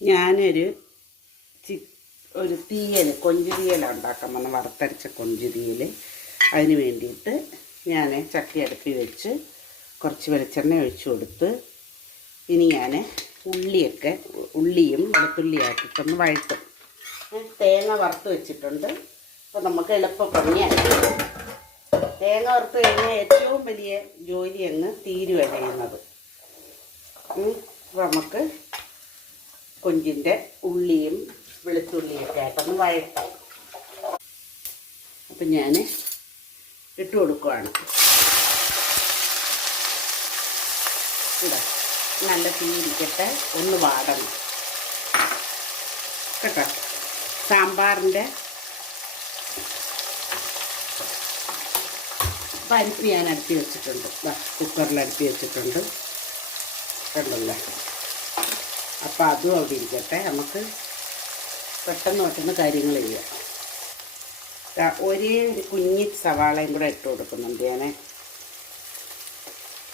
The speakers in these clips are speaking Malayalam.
ഞാനൊരു ചി ഒരു തീയൽ കൊഞ്ചുതീയലാണ് ഉണ്ടാക്കാൻ വന്ന വറുത്തരച്ച കൊഞ്ചുതീയൽ അതിന് വേണ്ടിയിട്ട് ഞാൻ ചട്ടി അടുപ്പി വെച്ച് കുറച്ച് വെളിച്ചെണ്ണ ഒഴിച്ചു കൊടുത്ത് ഇനി ഞാൻ ഉള്ളിയൊക്കെ ഉള്ളിയും വെളുത്തുള്ളിയാക്കിയിട്ടൊന്ന് വഴറ്റും. തേങ്ങ വറുത്ത് വെച്ചിട്ടുണ്ട്. അപ്പോൾ നമുക്ക് എളുപ്പപ്പണിയാണ് തേങ്ങ വറുത്ത് കഴിഞ്ഞാൽ ഏറ്റവും വലിയ ജോലി അങ്ങ് തീരുവ ചെയ്യുന്നത് നമുക്ക് കൊഞ്ചിന്റെ ഉള്ളിയും വെളുത്തുള്ളിയൊക്കെ ആയിട്ടൊന്ന് വഴട്ടാം അപ്പം ഞാൻ ഇട്ട് കൊടുക്കുവാണ്. നല്ല തീയിരിക്കട്ടെ ഒന്ന് വാടണം. കേട്ടോ? സാമ്പാറിന്റെ പരിപ്പ് ഞാൻ അടുപ്പി വെച്ചിട്ടുണ്ട്. കുക്കറിൽ അടുപ്പി വെച്ചിട്ടുണ്ട്. കണ്ടല്ലോ? അപ്പോൾ അതും അവിടെ ഇരിക്കട്ടെ. നമുക്ക് പെട്ടെന്ന് പെട്ടെന്ന് കാര്യങ്ങൾ ചെയ്യാം. ഒരേ ഒരു കുഞ്ഞി സവാളയും കൂടെ ഇട്ട് കൊടുക്കുന്നുണ്ട് ഞാൻ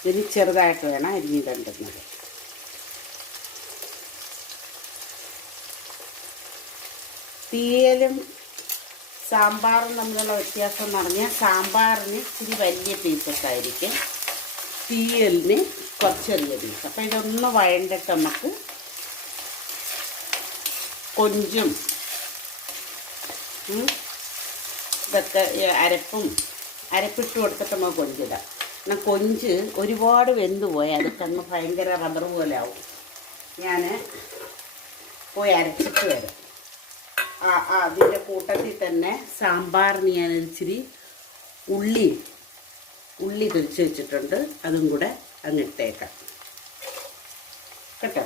ഇതിന് ചെറുതായിട്ട് വേണം അരിഞ്ഞ് കണ്ടുന്നത് തീയലും സാമ്പാറും തമ്മിലുള്ള വ്യത്യാസം എന്ന് പറഞ്ഞാൽ സാമ്പാറിന് ഇച്ചിരി വലിയ പീസസ് ആയിരിക്കും. തീയലിന് കുറച്ച് ചെറിയ പീസ് അപ്പോൾ ഇതൊന്ന് വഴണ്ടിട്ട് നമുക്ക് കൊഞ്ചും. ഇതൊക്കെ അരപ്പും അരപ്പിട്ട് കൊടുത്തിട്ട് നമുക്ക് കൊഞ്ചിടാം. എന്നാൽ കൊഞ്ച് ഒരുപാട് വെന്ത് പോയാൽ അത് കണ്ണ് ഭയങ്കര റബ്ബർ പോലെ ആവും. ഞാൻ പോയി അരച്ചിട്ട് വരും. ആ ആ അതിന്റെ കൂട്ടത്തിൽ തന്നെ സാമ്പാറിന് ഞാൻ ഇച്ചിരി ഉള്ളി ഉള്ളി തിരിച്ച് വെച്ചിട്ടുണ്ട്. അതും കൂടെ അങ്ങ് ഇട്ടേക്കാം. കേട്ടോ?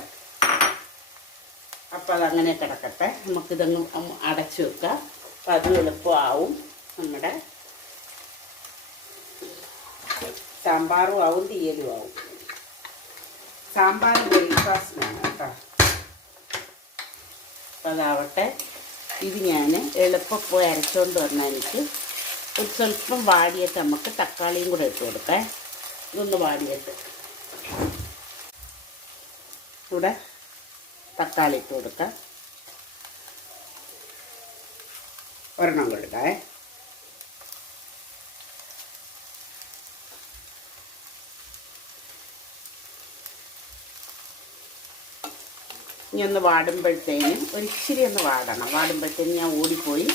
അപ്പം അതങ്ങനെ കിടക്കട്ടെ. നമുക്കിതങ്ങ് അടച്ചു വെക്കാം. അപ്പം അതും എളുപ്പമാവും നമ്മുടെ സാമ്പാറും ആവും തീയലും ആവും. സാമ്പാർ ബ്രേക്ക്ഫാസ്റ്റിനാണ് കേട്ടോ. അപ്പം അതാവട്ടെ. ഇത് ഞാൻ എളുപ്പം പോയി അരച്ചുകൊണ്ട് വന്നാൽ എനിക്ക് ഒരു സ്വല്പം വാടിയിട്ട് നമുക്ക് തക്കാളിയും കൂടെ ഇട്ട് കൊടുക്കാം. ഇതൊന്ന് വാടിയിട്ട്. ഇവിടെ തക്കാളി ഇട്ട് കൊടുക്കാം. ഒരെണ്ണം കൊടുക്കാം ഇനി ഒന്ന് വാടുമ്പോഴത്തേനും ഒരിച്ചിരി ഒന്ന് വാടണം. വാടുമ്പോഴത്തേന് ഞാൻ ഓടിപ്പോയി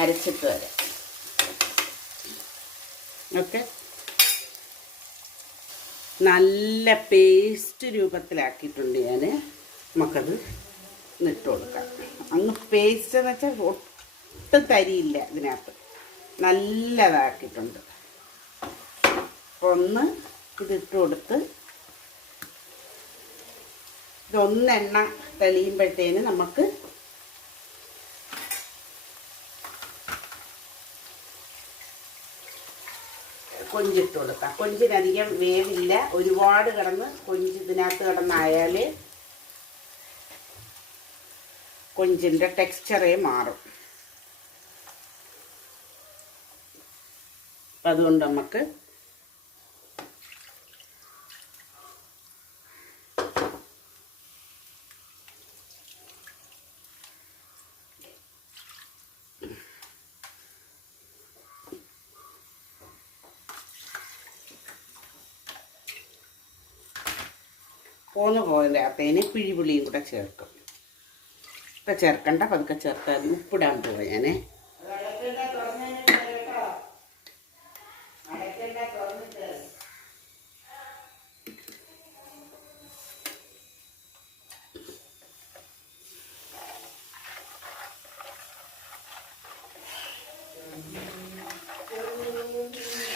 അരച്ചിട്ട് വരാം. ഓക്കെ? നല്ല പേസ്റ്റ് രൂപത്തിലാക്കിയിട്ടുണ്ട് ഞാൻ നമുക്കത് ഇട്ട് കൊടുക്കാം അങ്ങ് പേസ്റ്റ് എന്ന് വെച്ചാൽ ഒട്ടും തരിയില്ല ഇതിനകത്ത്. നല്ലതാക്കിയിട്ടുണ്ട്. ഒന്ന് ഇതിട്ട് കൊടുത്ത് ഇതൊന്നെണ്ണ തെളിയുമ്പോഴത്തേന് നമുക്ക് കൊഞ്ചിട്ട് കൊടുക്കാം. കൊഞ്ചിനധികം വേവില്ല. ഒരുപാട് കിടന്ന് കൊഞ്ച് ഇതിനകത്ത് കിടന്നായാൽ കൊഞ്ചിന്റെ ടെക്സ്ചറേ മാറും. അതുകൊണ്ട് നമുക്ക് പോന്ന് അത്തേനെ പിഴിപുളിയും കൂടെ ചേർക്കും. ഇപ്പം ചേർക്കണ്ട പതുക്കെ ചേർത്താൽ മതി. ഉപ്പിടാൻ പോവാ ഞാൻ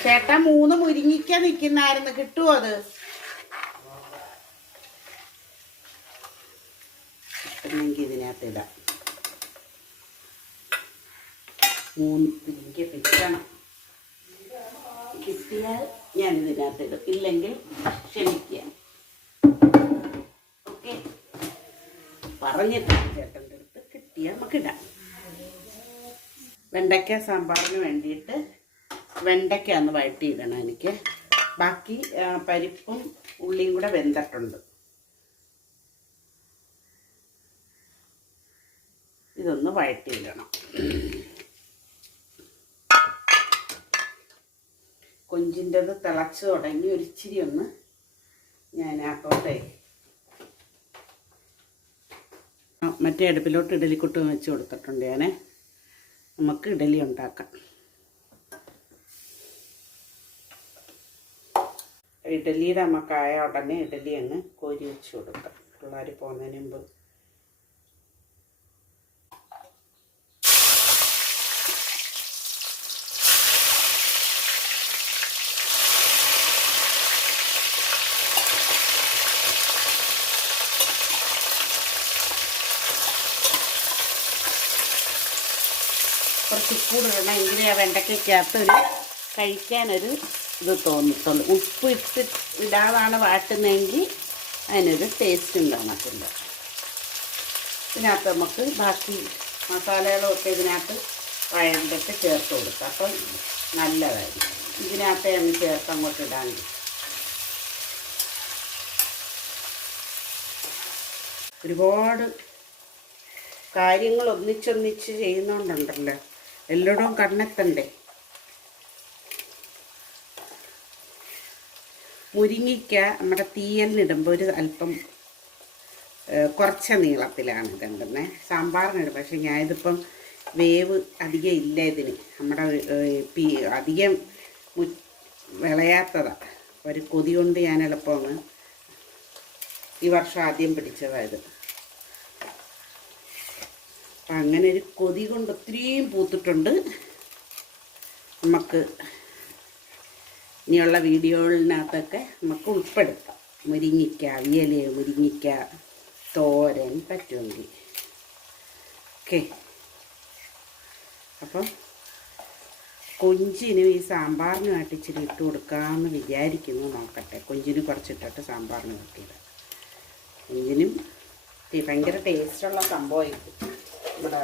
ചേട്ടാ മൂന്ന് മുരിങ്ങിക്ക നിൽക്കുന്നായിരുന്നു കിട്ടുമോ അത് കിട്ടുന്നെങ്കിൽ ഇതിനകത്ത് ഇടാം മൂന്ന് മുരിങ്ങ കിട്ടണം കിട്ടിയാൽ ഞാൻ ഇതിനകത്ത് ഇടും ഇല്ലെങ്കിൽ ക്ഷമിക്കുക ഓക്കെ പറഞ്ഞിട്ടാണ് ചേട്ടന്റെ അടുത്ത് കിട്ടിയാൽ നമുക്കിടാം വെണ്ടയ്ക്ക സാമ്പാറിന് വേണ്ടിയിട്ട് വെണ്ടയ്ക്ക ഒന്ന് വഴറ്റിയിടണം എനിക്ക്. ബാക്കി പരിപ്പും ഉള്ളിയും കൂടെ വെന്തിട്ടുണ്ട്. ഇതൊന്ന് വഴറ്റിയിടണം. കൊഞ്ചിന്റെത് തിളച്ച് തുടങ്ങി ഒരിച്ചിരി ഒന്ന് ഞാൻ ആക്കോട്ടെ മറ്റേ അടുപ്പിലോട്ട് ഇഡലിക്കുട്ട് വെച്ച് കൊടുത്തിട്ടുണ്ട് ഞാൻ നമുക്ക് ഇഡലി ഉണ്ടാക്കാം. ഇഡലിയുടെ നമുക്കായ ഉടനെ ഇഡലി അങ്ങ് കോരി വെച്ച് കൊടുക്കാം. പിള്ളേർ പോകുന്നതിന് മുമ്പ്. കുറച്ച് ഉപ്പിടണം എങ്കിലേ ആ വെണ്ടയ്ക്കകത്ത് ഒരു കഴിക്കാനൊരു ഇത് തോന്നത്തുള്ളൂ. ഉപ്പ് ഇട്ട് ഇടാതാണ് വാട്ടുന്നതെങ്കിൽ അതിനൊരു ടേസ്റ്റ് ഉണ്ടാകുന്നുണ്ട് ഇതിനകത്ത് നമുക്ക് ബാക്കി മസാലകളൊക്കെ ഇതിനകത്ത് വഴണ്ടിട്ട് ചേർത്ത് കൊടുക്കാം. അപ്പം നല്ലതായിരിക്കും. ഇതിനകത്ത് അങ്ങ് ചേർത്ത് അങ്ങോട്ട് ഇടാൻ. ഒരുപാട് കാര്യങ്ങൾ ഒന്നിച്ചൊന്നിച്ച് ചെയ്യുന്നോണ്ടുണ്ടല്ലോ. എല്ലായിടവും കണ്ണെത്തണ്ടേ മുരിങ്ങിക്ക നമ്മുടെ തീയലിനിടുമ്പോൾ ഒരു അല്പം കുറച്ച നീളത്തിലാണ് ഇടേണ്ടുന്നത് സാമ്പാറിനിടും പക്ഷെ ഞാനിതിപ്പം വേവ് അധികം ഇല്ല ഇതിന്. നമ്മുടെ അധികം മു വിളയാത്തതാണ് ഒരു കൊതി കൊണ്ട് ഞാൻ എളുപ്പമാണ് ഈ വർഷം ആദ്യം പിടിച്ചതായത്. അങ്ങനെ ഒരു കൊതി കൊണ്ട് ഒത്തിരിയും പൂത്തിട്ടുണ്ട്. നമുക്ക് ഇനിയുള്ള വീഡിയോകളിനകത്തൊക്കെ നമുക്ക് ഉൾപ്പെടുത്താം. മുരിങ്ങിക്ക ഇല മുരിങ്ങിക്ക തോരൻ പറ്റുമെങ്കിൽ. ഓക്കെ. അപ്പം കൊഞ്ചിനും ഈ സാമ്പാറിനുമായിട്ട് ഇച്ചിരി ഇട്ട് കൊടുക്കാമെന്ന് വിചാരിക്കുന്നു. നോക്കട്ടെ കൊഞ്ചിന് കുറച്ചിട്ടിട്ട് സാമ്പാറിന് കിട്ടിയത് കൊഞ്ചിനും ഭയങ്കര ടേസ്റ്റുള്ള സംഭവമായിരിക്കും. നമ്മുടെ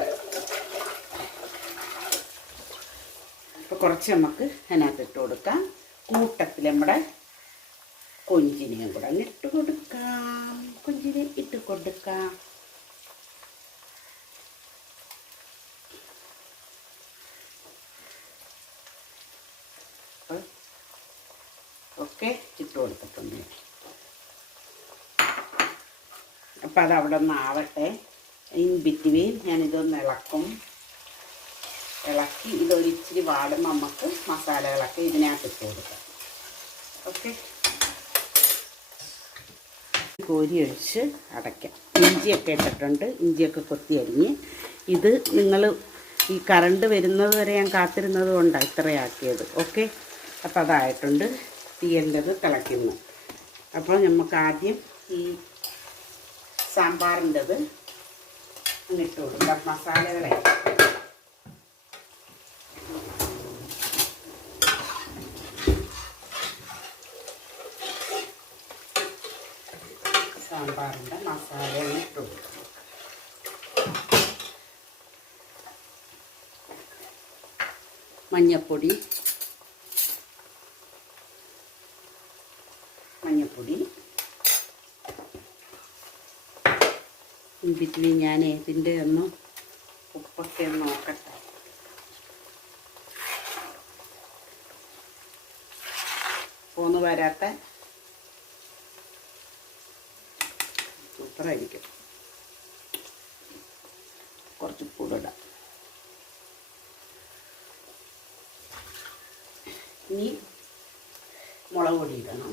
അപ്പോൾ കുറച്ച് നമുക്ക് അതിനകത്ത് ഇട്ട് കൊടുക്കാം. കൂട്ടത്തിൽ നമ്മുടെ കൊഞ്ചിനെയും കൂടെ അങ്ങ് ഇട്ട് കൊടുക്കാം. കൊഞ്ചിനെ ഇട്ട് കൊടുക്കാം. ഒക്കെ അപ്പം അതവിടെ നിന്ന് ആവട്ടെ. ഇൻ ബിറ്റ്വീൻ ഞാനിതൊന്ന് ഇളക്കും. ഇളക്കി ഇതൊരിച്ചിരി വാടുമ്പോൾ നമുക്ക് മസാലകളൊക്കെ ഇതിനകത്ത് ഇട്ട് കൊടുക്കാം. ഓക്കെ കോരി ഒഴിച്ച് അടയ്ക്കാം. ഇഞ്ചിയൊക്കെ ഇട്ടിട്ടുണ്ട്. ഇഞ്ചിയൊക്കെ കൊത്തി അരിഞ്ഞ്. ഇത് നിങ്ങൾ ഈ കറണ്ട് വരുന്നത് വരെ ഞാൻ കാത്തിരുന്നത് കൊണ്ടാണ് ഇത്രയാക്കിയത് ഓക്കെ അപ്പോൾ അതായിട്ടുണ്ട്. തീയലിന്റെത് തിളയ്ക്കുന്നു. അപ്പോൾ നമുക്ക് ആദ്യം ഈ സാമ്പാറിന്റെത് ഇട്ട് കൊടുക്കാം മസാലകളെ. സാമ്പാറിന്റെ മസാല ഇട്ട്. മഞ്ഞപ്പൊടി ഇതിൽ ഞാൻ ഇതിന്റെ ഒന്ന് ഉപ്പൊക്കെ ഒന്ന് നോക്കട്ടെ. പോന്ന് വരാത്ത സൂപ്പറായിരിക്കും. കുറച്ച് ഉപ്പിടാം. ഇനി മുളക് പൊടി ഇടണം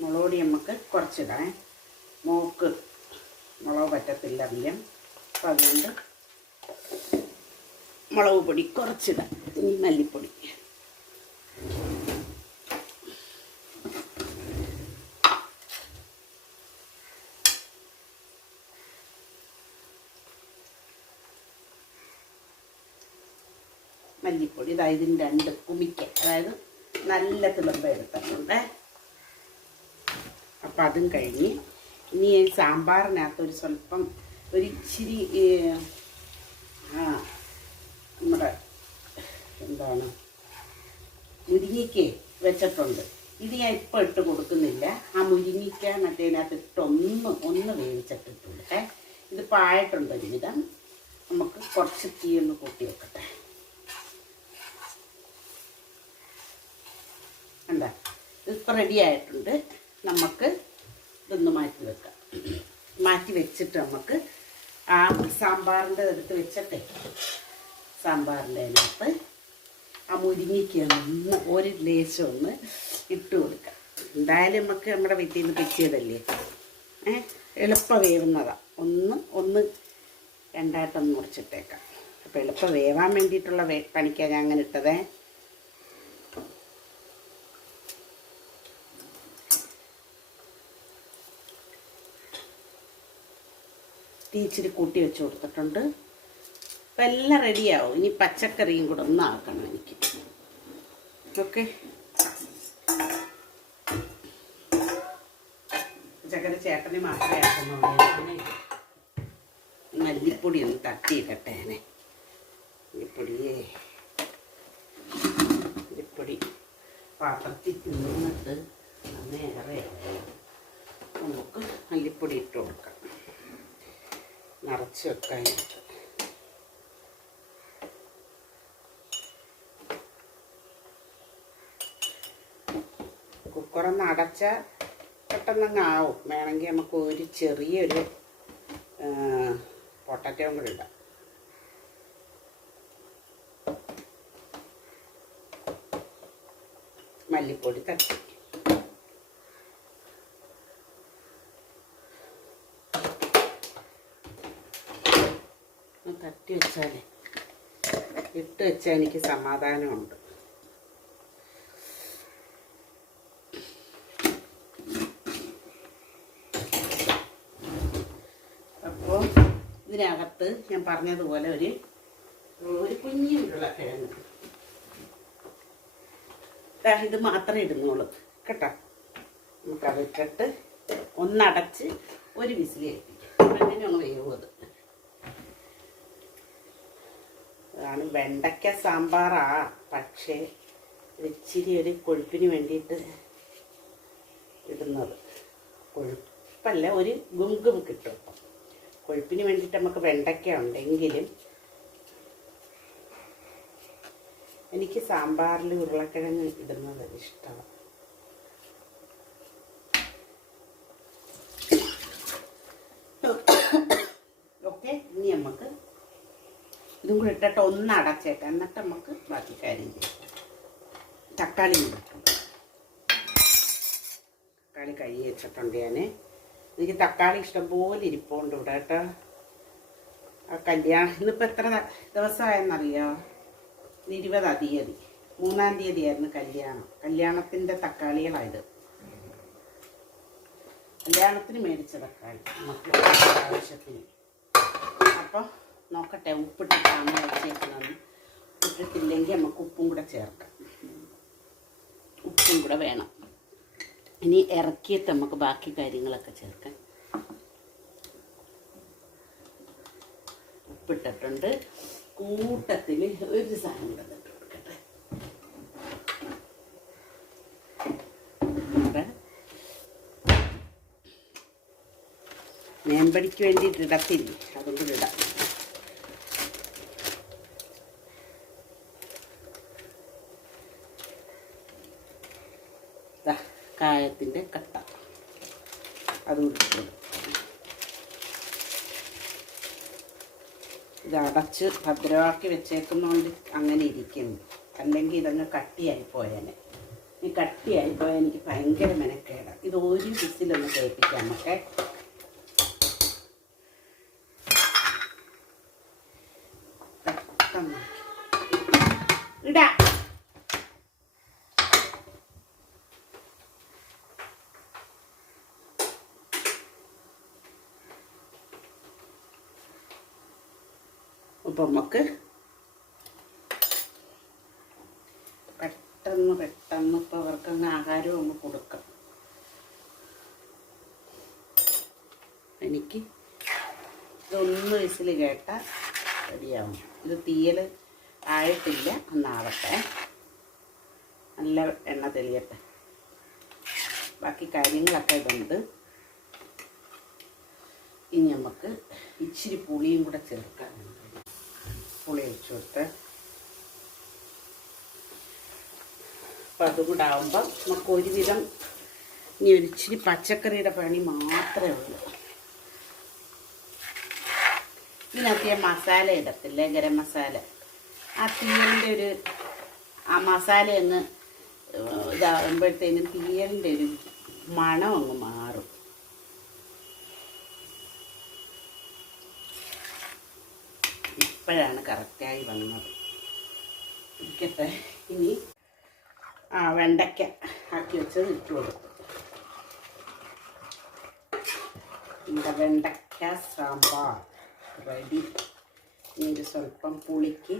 മുളക് പൊടി നമുക്ക് കുറച്ചിടാം. മോക്ക് മുളക് പറ്റത്തില്ല അധികം. അപ്പം അതുകൊണ്ട് മുളക് പൊടി കുറച്ചിടാം. ഇനി മല്ലിപ്പൊടി. മല്ലിപ്പൊടി. ഇതാ ഇതിന്റെ രണ്ട് കുമിക്ക. അതായത് നല്ല തിളമ്പ എടുത്തിട്ടുണ്ട്. അപ്പം അതും കഴിഞ്ഞ്. ഇനി സാമ്പാറിനകത്ത് ഒരു സ്വല്പം ഒരു ഇച്ചിരി നമ്മുടെ എന്താണ് മുരിങ്ങയ്ക്ക് വെച്ചിട്ടുണ്ട്. ഇത് ഞാൻ ഇപ്പം ഇട്ട് കൊടുക്കുന്നില്ല. ആ മുരിങ്ങിക്ക മറ്റേതിനകത്ത് ഇട്ട് ഒന്ന് ഒന്ന് വേവിച്ചിട്ടിട്ടുണ്ട്. ഇത് പായിട്ടുണ്ട് ഒരുവിധം. നമുക്ക് കുറച്ച് തീ ഒന്ന് കൂട്ടി വെക്കട്ടെ. എന്താ ഇതിപ്പോൾ റെഡി ആയിട്ടുണ്ട്. നമുക്ക് ഇതൊന്ന് മാറ്റി വെക്കാം. മാറ്റി വെച്ചിട്ട് നമുക്ക് ആ സാമ്പാറിന്റെ എടുത്ത് വെച്ചിട്ട്. സാമ്പാറിന്റെ അതിനകത്ത് ആ മുരിങ്ങിക്ക് ഒന്ന് ഒരു ലേശം ഒന്ന് ഇട്ട് കൊടുക്കാം. എന്തായാലും നമുക്ക് നമ്മുടെ വീട്ടിൽ നിന്ന് പിച്ചിയതല്ലേ ഏ? എളുപ്പം വേവുന്നതാണ് ഒന്ന് ഒന്ന് രണ്ടായിട്ടൊന്ന് മുറിച്ചിട്ടേക്കാം അപ്പോൾ എളുപ്പം വേവാൻ വേണ്ടിയിട്ടുള്ള പണിക്കാൻ ഞാൻ അങ്ങനെ ഇട്ടതേ. തീ ഇച്ചിരി കൂട്ടി വെച്ച് കൊടുത്തിട്ടുണ്ട്. അപ്പം എല്ലാം റെഡിയാവും ഇനി പച്ചക്കറിയും കൂടെ ഒന്ന് ആക്കണം എനിക്ക്. ഓക്കെ പച്ചക്കറി ചേട്ടനെ മാത്രമേ ആക്കുന്നുള്ളൂ. ഞാൻ മല്ലിപ്പൊടി ഒന്ന് തട്ടിയിട്ടെ മല്ലിപ്പൊടിയേ. മല്ലിപ്പൊടി പാത്രത്തിൽ തിന്നിട്ട് നേരെ നമുക്ക് മല്ലിപ്പൊടി ഇട്ട് കൊടുക്കാം. നിറച്ച് വെക്കാനായിട്ട് കുക്കറൊന്ന് അടച്ച പെട്ടെന്നങ്ങ് ആവും വേണമെങ്കിൽ നമുക്ക് ഒരു ചെറിയൊരു പൊട്ടറ്റവും കൂടെ ഇടാം. മല്ലിപ്പൊടി തട്ടി ഒന്ന് തട്ടി വെച്ചാലേ ഇട്ട് വെച്ചാൽ എനിക്ക് സമാധാനമുണ്ട്. അപ്പോൾ ഇതിനകത്ത് ഞാൻ പറഞ്ഞതുപോലെ ഒരു ഒരു കുഞ്ഞു കിഴങ്ങ്. ഇത് മാത്രമേ ഇടുന്നുള്ളൂ. കേട്ടോ? നമുക്കത് ഇട്ടിട്ട് ഒന്നടച്ച് ഒരു വിസിലേൽപ്പിക്കും അങ്ങനെ ഒന്ന് വേവും അത് അതാണ് വെണ്ടയ്ക്ക സാമ്പാറാ. പക്ഷേ ഇച്ചിരി ഒരു കൊഴുപ്പിന് വേണ്ടിയിട്ട് ഇടുന്നത്. കൊഴുപ്പല്ല ഒരു ഗുംഗും കിട്ടും. കൊഴുപ്പിന് വേണ്ടിയിട്ട് നമുക്ക് വെണ്ടയ്ക്ക ഉണ്ടെങ്കിലും എനിക്ക് സാമ്പാറിൽ ഉരുളക്കിഴങ്ങ് ഇടുന്നത് ഇഷ്ടമാണ് ഓക്കെ ഇനി നമുക്ക് ഇതും കൂടി ഇട്ടിട്ട് ഒന്ന് അടച്ചേക്കാം. എന്നിട്ട് നമുക്ക് ബാക്കി കാര്യം ചെയ്യാം. തക്കാളി. തക്കാളി കഴുകി വെച്ചിട്ടുണ്ട് ഞാൻ എനിക്ക് തക്കാളി ഇഷ്ടംപോലെ ഇരിപ്പുണ്ട് ഇവിടെ കേട്ടോ. ആ കല്യാണം ഇന്നിപ്പോൾ എത്ര ദിവസമായെന്നറിയോ? ഇരുപതാം തീയതി. മൂന്നാം തീയതിയായിരുന്നു കല്യാണം. കല്യാണത്തിന്റെ തക്കാളികളായത്. കല്യാണത്തിന് മേടിച്ച തക്കാളി. നമുക്ക് ആവശ്യത്തിന്. നോക്കട്ടെ ഉപ്പിട്ടിട്ടാണ് വെച്ചേക്കുന്നത്. ഉപ്പിട്ടിട്ടില്ലെങ്കിൽ നമുക്ക് ഉപ്പും കൂടെ ചേർക്കാം. ഉപ്പും കൂടെ വേണം. ഇനി ഇറക്കിയിട്ട് നമുക്ക് ബാക്കി കാര്യങ്ങളൊക്കെ ചേർക്കാം. ഉപ്പിട്ടിട്ടുണ്ട്. കൂട്ടത്തിൽ ഒരു സാധനം കൂടെ ഇട്ട് വേണ്ടിയിട്ട് ഇടത്തില്ലേ? അതും കൂടി ഇടാം ദാ, കായത്തിന്റെ കട്ട. അതും ഇട്ടിട്ടുണ്ട്. ഇത് അടച്ച് ഭദ്രമാക്കി വെച്ചേക്കുന്നതുകൊണ്ട് അങ്ങനെ ഇരിക്കുന്നു. അല്ലെങ്കിൽ ഇതങ്ങ് കട്ടിയായി പോയേനെ. ഈ കട്ടിയായി പോയാൽ എനിക്ക് ഭയങ്കര മെനക്കേടാണ് ഇത് ഒരു വിസിലൊന്ന് കേൾപ്പിക്കാം നമുക്ക് പെട്ടെന്ന് ഇടാ അപ്പം നമുക്ക് പെട്ടെന്ന് പെട്ടെന്ന് ഇപ്പോൾ അവർക്കങ്ങ് ആഹാരം ഒന്ന് കൊടുക്കാം. എനിക്ക് ഇതൊന്ന് വിസിൽ കേട്ടാൽ റെഡിയാവും. ഇത് തീയൽ ആയിട്ടില്ല എന്നാവട്ടെ നല്ല എണ്ണ തെളിയട്ടെ. ബാക്കി കാര്യങ്ങളൊക്കെ ഇതുണ്ട് ഇനി നമുക്ക് ഇച്ചിരി പുളിയും കൂടെ ചേർക്കാനുണ്ട്. പുളി ഒഴിച്ചു കൊടുത്ത് അപ്പം അതും കൂടെ ആകുമ്പം നമുക്ക് ഒരുവിധം ഇനി ഒരു ഇച്ചിരി പച്ചക്കറിയുടെ പണി മാത്രമേ ഉള്ളൂ. ഇതിനകത്ത് ഞാൻ മസാല ഇടത്തില്ലേ ഗരം മസാല. ആ തീയലിന്റെ ഒരു ആ മസാല അങ്ങ് ഇതാകുമ്പോഴത്തേനും തീയലിന്റെ ഒരു മണം അങ്ങ് മാറും. അപ്പോഴാണ് കറക്റ്റായി വന്നത്. ഇരിക്കട്ടെ. ഇനി ആ വെണ്ടയ്ക്ക ആക്കി വെച്ച് ഇട്ട് കൊടുക്കും എന്റെ വെണ്ടയ്ക്ക സാമ്പാർ റെഡി. ഇനി സ്വല്പം പുളിക്ക്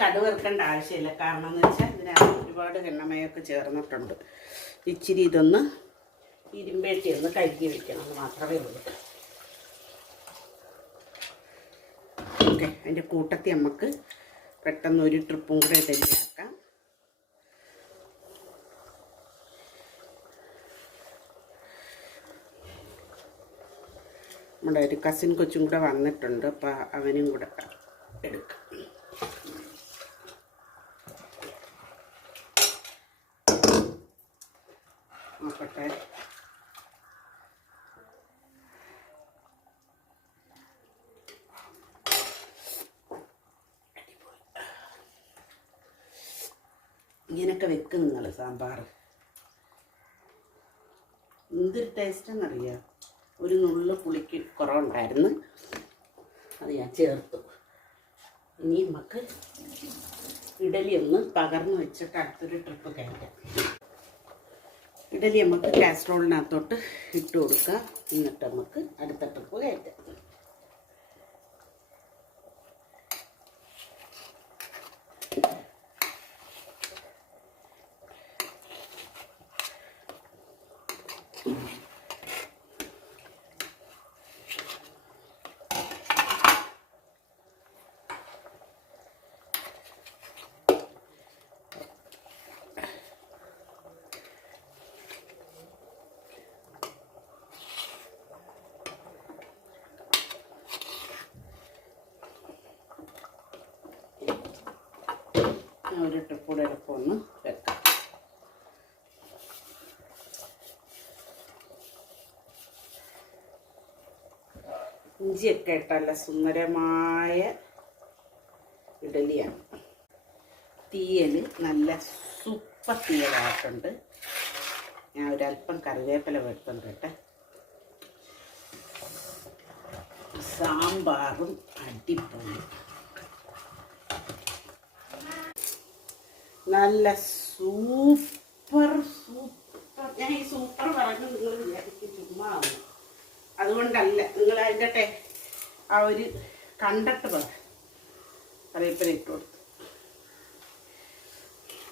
കടുക് വറുക്കേണ്ട ആവശ്യമില്ല. കാരണം എന്ന് വെച്ചാൽ ഇതിനകത്ത് ഒരുപാട് എണ്ണമയൊക്കെ ചേർന്നിട്ടുണ്ട്. ഇച്ചിരി ഇതൊന്ന് ഇരുമ്പേട്ടി ഒന്ന് കഴുകി വെക്കണം എന്ന് മാത്രമേ ഉള്ളൂ. ഓക്കെ അതിന്റെ കൂട്ടത്തിൽ നമുക്ക് പെട്ടെന്ന് ഒരു ട്രിപ്പും കൂടെ ഇടലിയാക്കാം നമ്മുടെ ഒരു കസിൻ കൊച്ചും കൂടെ വന്നിട്ടുണ്ട് അപ്പോൾ അവനും കൂടെ എടുക്കാം നോക്കട്ടെ ഇങ്ങനെയൊക്കെ വെക്കും നിങ്ങൾ സാമ്പാർ എന്തൊരു ടേസ്റ്റ് എന്നറിയാം ഒരു നുള്ളു പുളിക്ക് കുറവുണ്ടായിരുന്നു. അത് ഞാൻ ചേർത്തു. ഇനി നമുക്ക് ഇഡലി ഒന്ന് പകർന്നു വെച്ചിട്ട് അടുത്തൊരു ട്രിപ്പ് കയറ്റാം ഇഡലി നമുക്ക് കാസ്ട്രോളിനകത്തോട്ട് ഇട്ട് കൊടുക്കാം. എന്നിട്ട് നമുക്ക് അടുത്ത ട്രിപ്പ് കയറ്റാം ഞാൻ ഒരു ട്രിപ്പ് കൂടെ എളുപ്പം ഒന്ന് വെക്കാം. ഇഞ്ചിയൊക്കെ ഇട്ടല്ല സുന്ദരമായ ഇഡലിയാണ്. തീയൽ നല്ല സൂപ്പർ തീയലായിട്ടുണ്ട്. ഞാൻ ഒരല്പം കറിവേപ്പില വെടുത്തുണ്ട് കേട്ടെ. സാമ്പാറും അടിപൊളി. നല്ല സൂപ്പർ സൂപ്പർ. ഞാൻ ഈ സൂപ്പർ പറഞ്ഞു നിങ്ങൾ ചുമ്മാ. അതുകൊണ്ടല്ല നിങ്ങൾ അതിന്റെ ആ ഒരു കണ്ടിട്ട് പറ. കറിവേപ്പില ഇട്ട് കൊടുത്തു.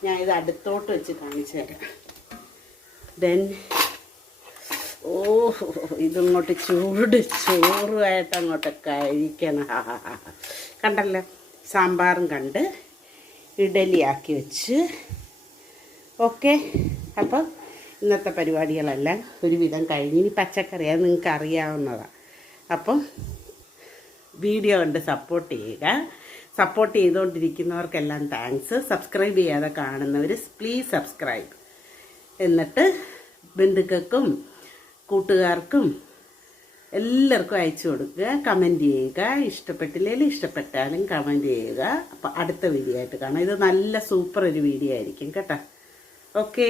ഞാൻ ഇത് അടുത്തോട്ട് വെച്ച് കാണിച്ചു തരാം. ദെൻ ഓ ഇതിങ്ങോട്ട് ചൂട് ചോറുമായിട്ട് അങ്ങോട്ട് കഴിക്കണം. കണ്ടല്ലോ? സാമ്പാറും കണ്ട് ഇഡലി ആക്കി വെച്ച്. ഓക്കെ. അപ്പം ഇന്നത്തെ പരിപാടികളെല്ലാം ഒരുവിധം കഴിഞ്ഞ്. ഇനി പച്ചക്കറി അത് നിങ്ങൾക്ക് അറിയാവുന്നതാണ് അപ്പം വീഡിയോ കണ്ട് സപ്പോർട്ട് ചെയ്യുക. സപ്പോർട്ട് ചെയ്തുകൊണ്ടിരിക്കുന്നവർക്കെല്ലാം താങ്ക്സ് സബ്സ്ക്രൈബ് ചെയ്യാതെ കാണുന്നവർ പ്ലീസ് സബ്സ്ക്രൈബ് എന്നിട്ട് ബന്ധുക്കൾക്കും കൂട്ടുകാർക്കും എല്ലാവർക്കും അയച്ചു കൊടുക്കുക കമന്റ് ചെയ്യുക. ഇഷ്ടപ്പെട്ടില്ലെങ്കിൽ ഇഷ്ടപ്പെട്ടാലും കമന്റ് ചെയ്യുക. അപ്പം അടുത്ത വീഡിയോ ആയിട്ട് കാണാം. ഇത് നല്ല സൂപ്പർ ഒരു വീഡിയോ ആയിരിക്കും കേട്ടോ. ഓക്കെ